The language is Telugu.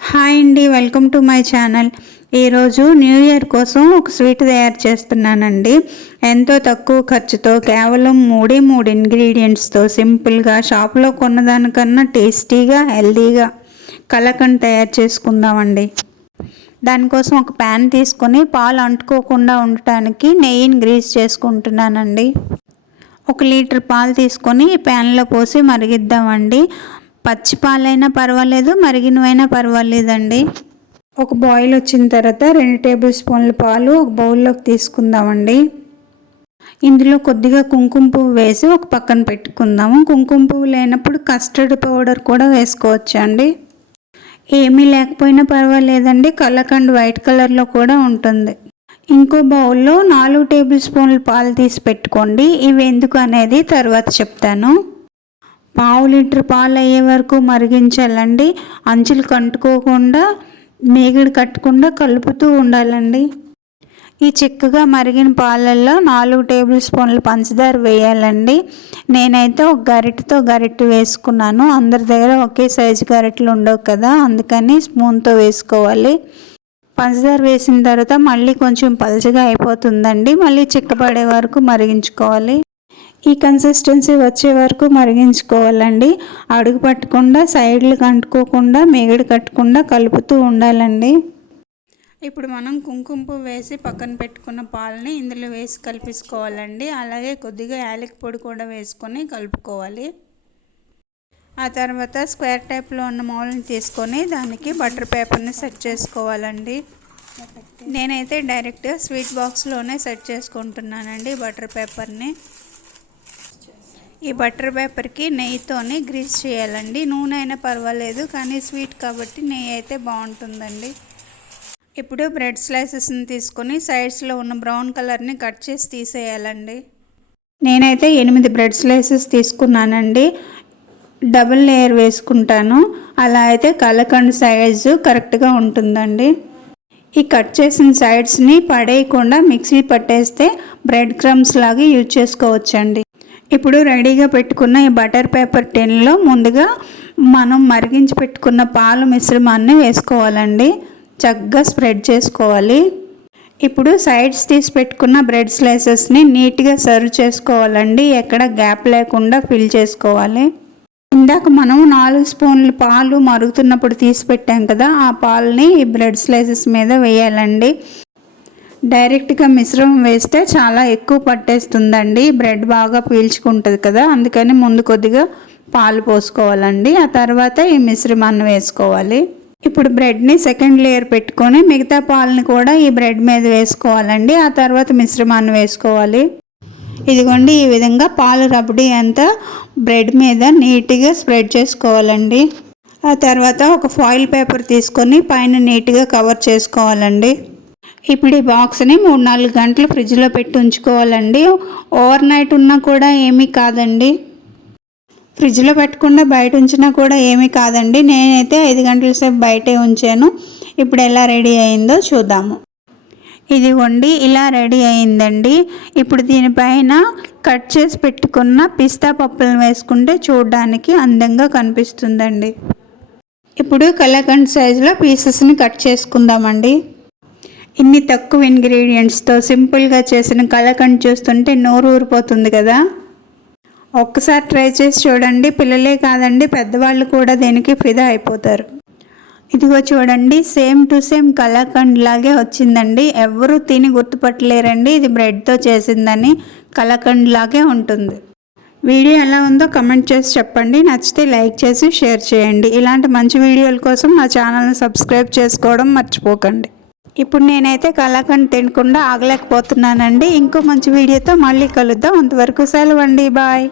హాయ్ అండి, వెల్కమ్ టు మై ఛానల్. ఈరోజు న్యూ ఇయర్ కోసం ఒక స్వీట్ తయారు చేస్తున్నానండి. ఎంతో తక్కువ ఖర్చుతో కేవలం 3 ఇంగ్రీడియంట్స్తో సింపుల్గా షాప్లో కొన్నదానికన్నా టేస్టీగా హెల్తీగా కలాకండ్ తయారు చేసుకుందామండి. దానికోసం ఒక ప్యాన్ తీసుకొని పాలు అంటుకోకుండా ఉండటానికి నెయ్యిని గ్రీస్ చేసుకుంటున్నానండి. 1 లీటర్ పాలు తీసుకొని ఈ ప్యాన్లో పోసి మరిగిద్దామండి. పచ్చి పాలైనా పర్వాలేదు, మరిగినవైనా పర్వాలేదండి. ఒక బాయిల్ వచ్చిన తర్వాత 2 టేబుల్ స్పూన్ల పాలు ఒక బౌల్లోకి తీసుకుందామండి. ఇందులో కొద్దిగా కుంకుమ పువ్వు వేసి ఒక పక్కన పెట్టుకుందాము. కుంకుమ పువ్వు లేనప్పుడు కస్టర్డ్ పౌడర్ కూడా వేసుకోవచ్చు అండి. ఏమీ లేకపోయినా పర్వాలేదండి, కలాకండ్ వైట్ కలర్లో కూడా ఉంటుంది. ఇంకో బౌల్లో 4 టేబుల్ స్పూన్ల పాలు తీసి పెట్టుకోండి. ఇవి ఎందుకు అనేది తర్వాత చెప్తాను. 1/2 లీటర్ పాలు అయ్యే వరకు మరిగించాలండి. అంచులు కంటుకోకుండా, మేగడ కట్టకుండా కలుపుతూ ఉండాలండి. ఈ చిక్కగా మరిగిన పాలల్లో 4 టేబుల్ స్పూన్ల పంచదార వేయాలండి. నేనైతే ఒక గరిటె వేసుకున్నాను. అందరి దగ్గర ఒకే సైజు గరిటెలు ఉండవు కదా, అందుకని స్పూన్తో వేసుకోవాలి. పంచదార వేసిన తర్వాత మళ్ళీ కొంచెం పలచగా అయిపోతుందండి. మళ్ళీ చిక్కబడే వరకు మరిగించుకోవాలి. ఈ కన్సిస్టెన్సీ వచ్చే వరకు మరిగించుకోవాలండి. అడుగు పట్టకుండా, సైడ్లు కంటుకోకుండా, మేగడ కట్టకుండా కలుపుతూ ఉండాలండి. ఇప్పుడు మనం కుంకుమ పువ్వు వేసి పక్కన పెట్టుకున్న పాలని ఇందులో వేసి కలిపేసుకోవాలండి. అలాగే కొద్దిగా యాలకి పొడి కూడా వేసుకొని కలుపుకోవాలి. ఆ తర్వాత స్క్వేర్ టైప్లో ఉన్న మౌల్ని తీసుకొని దానికి బటర్ పేపర్ని సెట్ చేసుకోవాలండి. నేనైతే డైరెక్ట్గా స్వీట్ బాక్స్లోనే సెట్ చేసుకుంటున్నానండి బటర్ పేపర్ని. ఈ బటర్ పేపర్కి నెయ్యితోని గ్రీస్ చేయాలండి. నూనె అయినా పర్వాలేదు, కానీ స్వీట్ కాబట్టి నెయ్యి అయితే బాగుంటుందండి. ఇప్పుడు బ్రెడ్ స్లైసెస్ని తీసుకొని సైడ్స్లో ఉన్న బ్రౌన్ కలర్ని కట్ చేసి తీసేయాలండి. నేనైతే 8 బ్రెడ్ స్లైసెస్ తీసుకున్నానండి. డబుల్ లేయర్ వేసుకుంటాను. అలా అయితే కలాకండ్ సైజు కరెక్ట్గా ఉంటుందండి. ఈ కట్ చేసిన సైడ్స్ని పడేయకుండా మిక్సీ పట్టేస్తే బ్రెడ్ క్రమ్స్ లాగా యూజ్ చేసుకోవచ్చండి. ఇప్పుడు రెడీగా పెట్టుకున్న ఈ బటర్ పేపర్ టిన్లో ముందుగా మనం మరిగించి పెట్టుకున్న పాలు మిశ్రమాన్ని వేసుకోవాలండి. చక్కగా స్ప్రెడ్ చేసుకోవాలి. ఇప్పుడు సైడ్స్ తీసి పెట్టుకున్న బ్రెడ్ స్లైసెస్ని నీట్గా సర్వ్ చేసుకోవాలండి. ఎక్కడ గ్యాప్ లేకుండా ఫిల్ చేసుకోవాలి. ఇందాక మనం 4 స్పూన్ల పాలు మరుగుతున్నప్పుడు తీసి పెట్టాం కదా, ఆ పాలని ఈ బ్రెడ్ స్లైసెస్ మీద వేయాలండి. డైరెక్ట్గా మిశ్రమం వేస్తే చాలా ఎక్కువ పట్టేస్తుందండి. బ్రెడ్ బాగా పీల్చుకుంటుంది కదా, అందుకని ముందు కొద్దిగా పాలు పోసుకోవాలండి. ఆ తర్వాత ఈ మిశ్రమాన్ని వేసుకోవాలి. ఇప్పుడు బ్రెడ్ని సెకండ్ లేయర్ పెట్టుకొని మిగతా పాలని కూడా ఈ బ్రెడ్ మీద వేసుకోవాలండి. ఆ తర్వాత మిశ్రమాన్ని వేసుకోవాలి. ఇదిగోండి, ఈ విధంగా పాలు రబడీ అంతా బ్రెడ్ మీద నీట్గా స్ప్రెడ్ చేసుకోవాలండి. ఆ తర్వాత ఒక ఫాయిల్ పేపర్ తీసుకొని పైన నీట్గా కవర్ చేసుకోవాలండి. ఇప్పుడు ఈ బాక్స్ని 3-4 గంటలు ఫ్రిడ్జ్లో పెట్టి ఉంచుకోవాలండి. ఓవర్ నైట్ ఉన్నా కూడా ఏమీ కాదండి. ఫ్రిడ్జ్లో పెట్టకుండా బయట ఉంచినా కూడా ఏమీ కాదండి. నేనైతే 5 గంటల సేపు బయటే ఉంచాను. ఇప్పుడు ఎలా రెడీ అయిందో చూద్దాము. ఇదిగోండి, ఇలా రెడీ అయిందండి. ఇప్పుడు దీనిపైన కట్ చేసి పెట్టుకున్న పిస్తా పప్పులను వేసుకుంటే చూడడానికి అందంగా కనిపిస్తుందండి. ఇప్పుడు కలాకండ్ సైజులో పీసెస్ని కట్ చేసుకుందామండి. ఇన్ని తక్కువ ఇంగ్రీడియంట్స్తో సింపుల్గా చేసిన కలాకండ్ చూస్తుంటే నోరు ఊరిపోతుంది కదా. ఒక్కసారి ట్రై చేసి చూడండి. పిల్లలే కాదండి, పెద్దవాళ్ళు కూడా దీనికి ఫిదా అయిపోతారు. ఇదిగో చూడండి, సేమ్ టు సేమ్ కలాకండ్ లాగే వచ్చిందండి. ఎవరు తిని గుర్తుపట్టలేరండి ఇది బ్రెడ్తో చేసిందని. కలాకండ్ లాగే ఉంటుంది. వీడియో ఎలా ఉందో కమెంట్ చేసి చెప్పండి. నచ్చితే లైక్ చేసి షేర్ చేయండి. ఇలాంటి మంచి వీడియోల కోసం మా ఛానల్ని సబ్స్క్రైబ్ చేసుకోవడం మర్చిపోకండి. ఇప్పుడు నేనైతే కలాకండ్ తినకుండా ఆగలేకపోతున్నానండి. ఇంకో మంచి వీడియోతో మళ్ళీ కలుద్దాం. అంతవరకు సెలవండి. బాయ్.